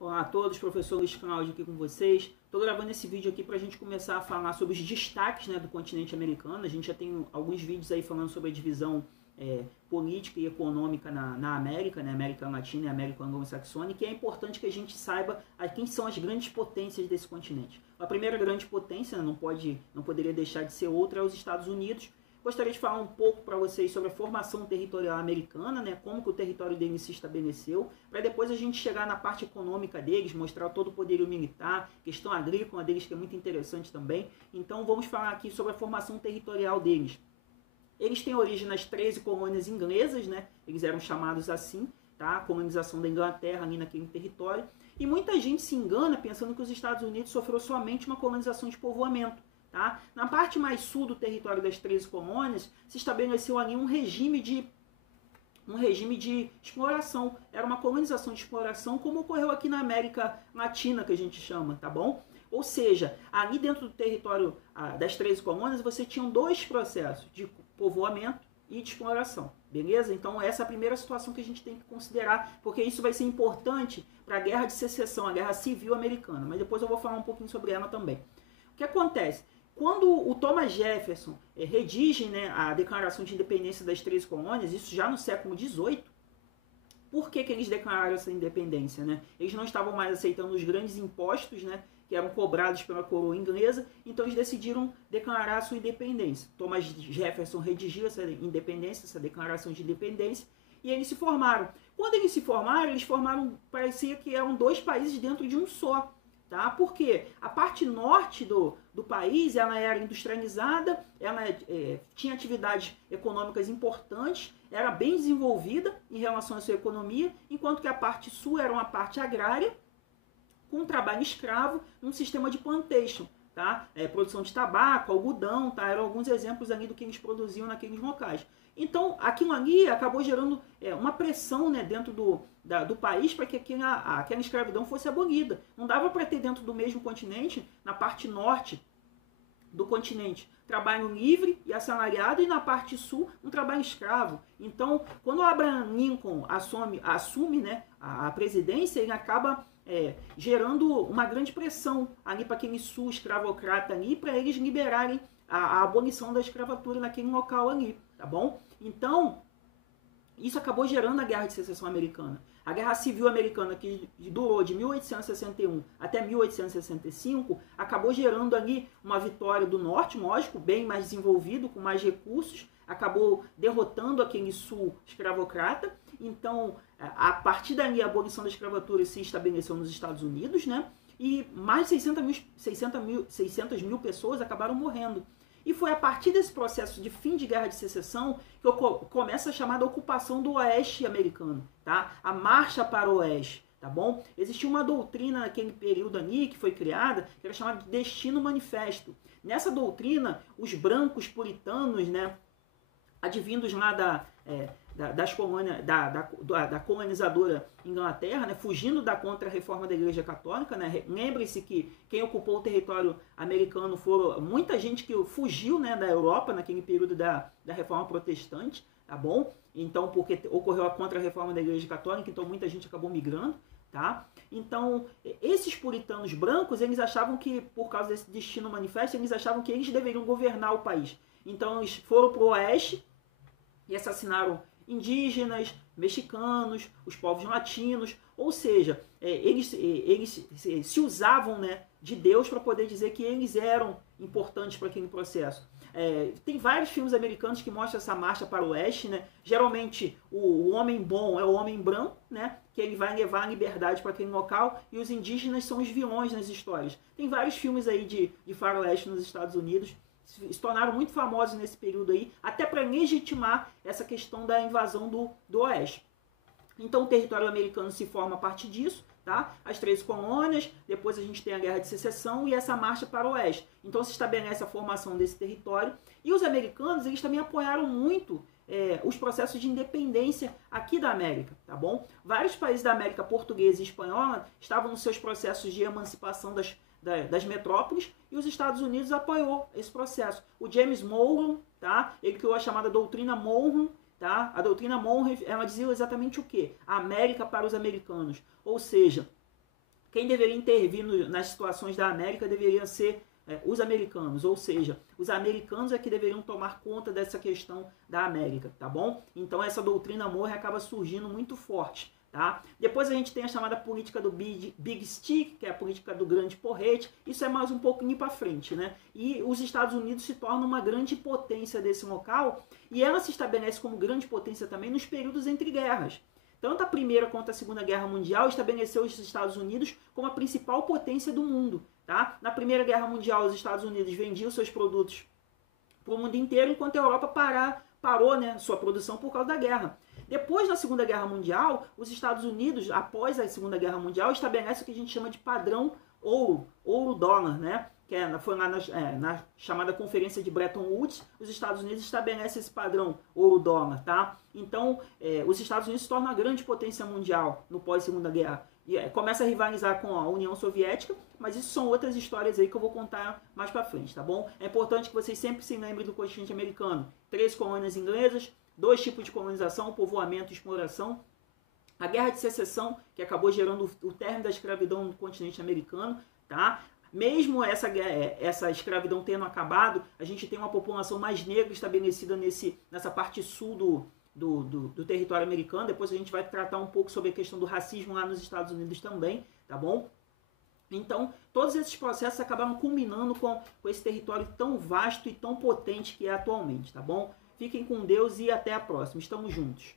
Olá a todos, professor Luiz Cláudio aqui com vocês. Estou gravando esse vídeo aqui para a gente começar a falar sobre os destaques, né, do continente americano. A gente já tem alguns vídeos aí falando sobre a divisão política e econômica na América, né, América Latina e América Anglo-Saxônica, e é importante que a gente saiba quem são as grandes potências desse continente. A primeira grande potência, né, não poderia deixar de ser outra, é os Estados Unidos. Gostaria de falar um pouco para vocês sobre a formação territorial americana, né, como que o território deles se estabeleceu, para depois a gente chegar na parte econômica deles, mostrar todo o poderio militar, questão agrícola deles, que é muito interessante também. Então vamos falar aqui sobre a formação territorial deles. Eles têm origem nas 13 colônias inglesas, né, eles eram chamados assim, tá, a colonização da Inglaterra ali naquele território, e muita gente se engana pensando que os Estados Unidos sofreu somente uma colonização de povoamento. Tá? Na parte mais sul do território das 13 colônias, se estabeleceu ali um regime de exploração. Era uma colonização de exploração, como ocorreu aqui na América Latina, que a gente chama, tá bom? Ou seja, ali dentro do território das 13 colônias, você tinha dois processos, de povoamento e de exploração, beleza? Então essa é a primeira situação que a gente tem que considerar, porque isso vai ser importante para a Guerra de Secessão, a Guerra Civil Americana, mas depois eu vou falar um pouquinho sobre ela também. O que acontece? Quando o Thomas Jefferson redige, né, a Declaração de Independência das 13 colônias, isso já no século XVIII, por que eles declararam essa independência? Né? Eles não estavam mais aceitando os grandes impostos, né, que eram cobrados pela coroa inglesa, então eles decidiram declarar a sua independência. Thomas Jefferson redigiu essa independência, essa Declaração de Independência, e eles se formaram. Quando eles se formaram, parecia que eram dois países dentro de um só. Tá? Porque a parte norte do país ela era industrializada, ela tinha atividades econômicas importantes, era bem desenvolvida em relação à sua economia, enquanto que a parte sul era uma parte agrária, com trabalho escravo, num sistema de plantation. Tá? Produção de tabaco, algodão, tá? Eram alguns exemplos ali do que eles produziam naqueles locais. Então, aquilo ali acabou gerando uma pressão, né, dentro do país para que aquela escravidão fosse abolida. Não dava para ter dentro do mesmo continente, na parte norte do continente, trabalho livre e assalariado, e na parte sul, um trabalho escravo. Então, quando o Abraham Lincoln assume, né, a presidência, ele acaba gerando uma grande pressão ali para aquele sul escravocrata ali, para eles liberarem a abolição da escravatura naquele local ali, tá bom? Então, isso acabou gerando a Guerra de Secessão Americana. A Guerra Civil Americana, que durou de 1861 até 1865, acabou gerando ali uma vitória do Norte, lógico, bem mais desenvolvido, com mais recursos, acabou derrotando aquele sul escravocrata. Então, a partir dali, a abolição da escravatura se estabeleceu nos Estados Unidos, né? E mais de 600 mil pessoas acabaram morrendo. E foi a partir desse processo de fim de Guerra de Secessão que começa a chamada ocupação do Oeste americano, tá? A marcha para o Oeste, tá bom? Existia uma doutrina naquele período ali que foi criada, que era chamada de Destino Manifesto. Nessa doutrina, os brancos puritanos, né, advindos lá das colônias, da colonizadora Inglaterra, né, fugindo da contra-reforma da Igreja Católica, né, lembre-se que quem ocupou o território americano foram muita gente que fugiu, né, da Europa naquele período da Reforma Protestante, tá bom? Então, porque ocorreu a contra-reforma da Igreja Católica, então muita gente acabou migrando, tá? Então, esses puritanos brancos, eles achavam que, por causa desse destino manifesto, eles achavam que eles deveriam governar o país. Então, eles foram para o Oeste e assassinaram indígenas, mexicanos, os povos latinos, ou seja, eles se usavam, né, de Deus para poder dizer que eles eram importantes para aquele processo. Tem vários filmes americanos que mostram essa marcha para o oeste, né? Geralmente o homem bom é o homem branco, né, que ele vai levar a liberdade para aquele local, e os indígenas são os vilões nas histórias. Tem vários filmes aí de faroeste nos Estados Unidos, se tornaram muito famosos nesse período aí, até para legitimar essa questão da invasão do Oeste. Então o território americano se forma a partir disso, tá? As 13 colônias, depois a gente tem a Guerra de Secessão e essa marcha para o Oeste. Então se estabelece a formação desse território, e os americanos, eles também apoiaram muito os processos de independência aqui da América, tá bom? Vários países da América portuguesa e espanhola estavam nos seus processos de emancipação das metrópoles, e os Estados Unidos apoiou esse processo. O James Monroe, tá? Ele criou a chamada doutrina Monroe, tá? A doutrina Monroe, ela dizia exatamente o quê? A América para os americanos. Ou seja, quem deveria intervir nas situações da América deveria ser os americanos, ou seja, os americanos é que deveriam tomar conta dessa questão da América, tá bom? Então essa doutrina Monroe acaba surgindo muito forte, tá? Depois a gente tem a chamada política do Big Stick, que é a política do grande porrete, isso é mais um pouquinho para frente, né? E os Estados Unidos se tornam uma grande potência desse local, e ela se estabelece como grande potência também nos períodos entre guerras. Tanto a Primeira quanto a Segunda Guerra Mundial estabeleceu os Estados Unidos como a principal potência do mundo. Tá? Na Primeira Guerra Mundial, os Estados Unidos vendiam seus produtos para o mundo inteiro, enquanto a Europa parou, né, sua produção por causa da guerra. Depois, na Segunda Guerra Mundial, os Estados Unidos, após a Segunda Guerra Mundial, estabelecem o que a gente chama de padrão ouro-dólar, né? Que foi lá na chamada Conferência de Bretton Woods, os Estados Unidos estabelecem esse padrão ouro-dólar, tá? Então, os Estados Unidos se tornam a grande potência mundial no pós-Segunda Guerra. E começa a rivalizar com a União Soviética, mas isso são outras histórias aí que eu vou contar mais pra frente, tá bom? É importante que vocês sempre se lembrem do continente americano. 3 colônias inglesas, 2 tipos de colonização, povoamento e exploração. A Guerra de Secessão, que acabou gerando o término da escravidão no continente americano, tá? Mesmo essa escravidão tendo acabado, a gente tem uma população mais negra estabelecida nessa parte sul do território americano. Depois a gente vai tratar um pouco sobre a questão do racismo lá nos Estados Unidos também, tá bom? Então, todos esses processos acabaram culminando com esse território tão vasto e tão potente que é atualmente, tá bom? Fiquem com Deus e até a próxima. Estamos juntos.